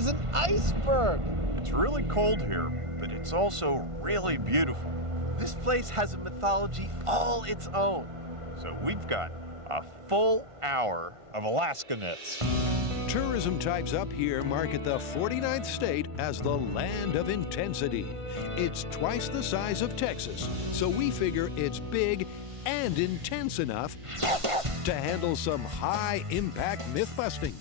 is an iceberg. It's really cold here, but it's also really beautiful. This place has a mythology all its own. So we've got a full hour of Alaska myths. Tourism types up here market the 49th state as the land of intensity. It's twice the size of Texas, so we figure it's big and intense enough to handle some high-impact myth-busting.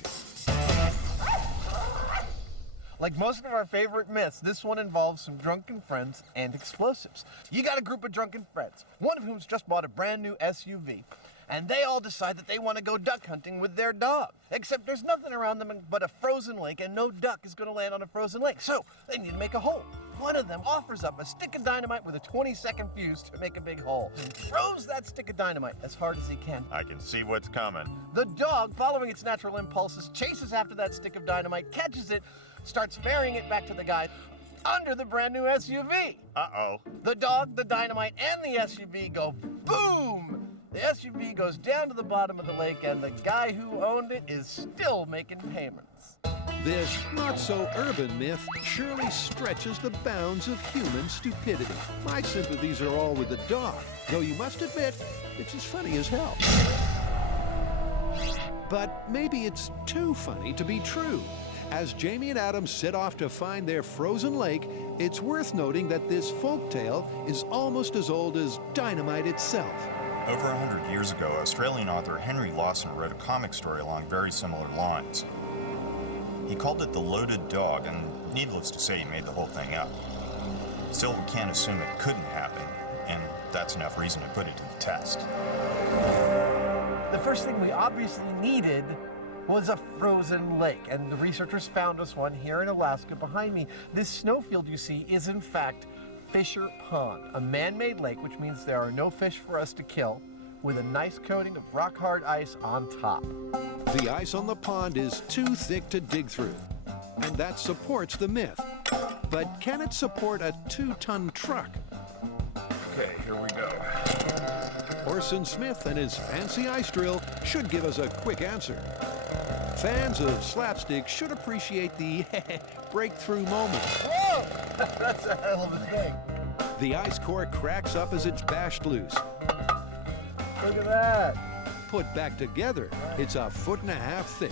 Like most of our favorite myths, this one involves some drunken friends and explosives. You got a group of drunken friends, one of whom's just bought a brand new SUV, and they all decide that they want to go duck hunting with their dog. Except there's nothing around them but a frozen lake, and no duck is going to land on a frozen lake, so they need to make a hole. One of them offers up a stick of dynamite with a 20-second fuse to make a big hole, and throws that stick of dynamite as hard as he can. I can see what's coming. The dog, following its natural impulses, chases after that stick of dynamite, catches it, starts ferrying it back to the guy under the brand new SUV. Uh-oh. The dog, the dynamite, and the SUV go boom! The SUV goes down to the bottom of the lake, and the guy who owned it is still making payments. This not-so-urban myth surely stretches the bounds of human stupidity. My sympathies are all with the dog, though you must admit, it's as funny as hell. But maybe it's too funny to be true. As Jamie and Adam set off to find their frozen lake, it's worth noting that this folktale is almost as old as dynamite itself. Over 100 years ago, Australian author Henry Lawson wrote a comic story along very similar lines. He called it The Loaded Dog, and needless to say, he made the whole thing up. Still, we can't assume it couldn't happen, and that's enough reason to put it to the test. The first thing we obviously needed was a frozen lake, and the researchers found us one here in Alaska behind me. This snowfield you see is in fact Fisher Pond, a man-made lake, which means there are no fish for us to kill, with a nice coating of rock-hard ice on top. The ice on the pond is too thick to dig through, and that supports the myth. But can it support a 2-ton truck? Okay, here we go. Orson Smith and his fancy ice drill should give us a quick answer. Fans of slapstick should appreciate the breakthrough moment. Whoa! That's a hell of a thing. The ice core cracks up as it's bashed loose. Look at that. Put back together, it's 1.5 feet thick.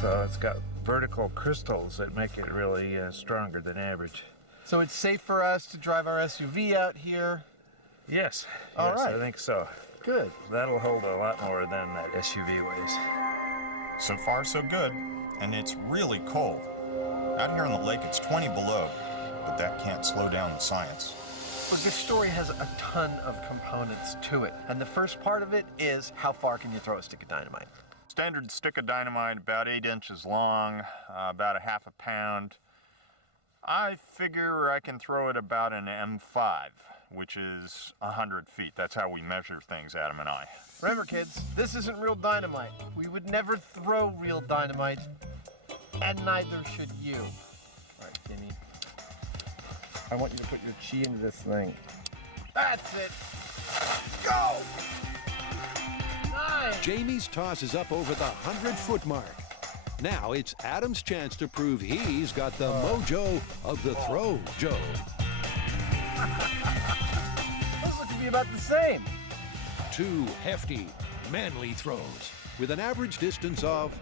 So it's got vertical crystals that make it really stronger than average. So it's safe for us to drive our SUV out here? Yes, All yes, right. I think so. Good. That'll hold a lot more than that SUV weighs. So far, so good, and it's really cold. Out here on the lake, it's 20 below, but that can't slow down the science. Look, this story has a ton of components to it, and the first part of it is how far can you throw a stick of dynamite? Standard stick of dynamite, about 8 inches long, about 1/2 pound. I figure I can throw it about an M5, which is 100 feet. That's how we measure things, Adam and I. Remember, kids, this isn't real dynamite. We would never throw real dynamite, and neither should you. All right, Jimmy. I want you to put your chi into this thing. That's it. Go! Nice! Jamie's toss is up over the 100-foot mark. Now it's Adam's chance to prove he's got the mojo of the throw, Joe. Those look to be about the same. 2 hefty, manly throws with an average distance of...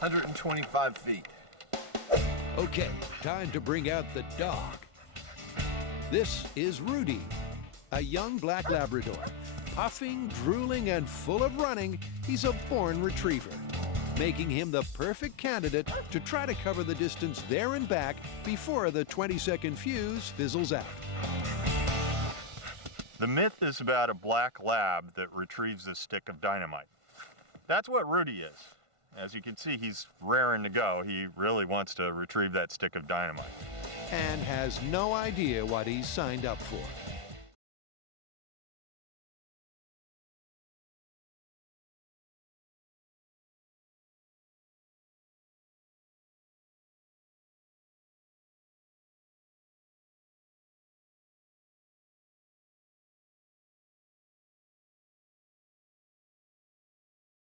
125 feet. Okay, time to bring out the dog. This is Rudy, a young black Labrador. Puffing, drooling, and full of running, he's a born retriever, making him the perfect candidate to try to cover the distance there and back before the 20-second fuse fizzles out. The myth is about a black lab that retrieves a stick of dynamite. That's what Rudy is. As you can see, he's raring to go. He really wants to retrieve that stick of dynamite. And has no idea what he's signed up for.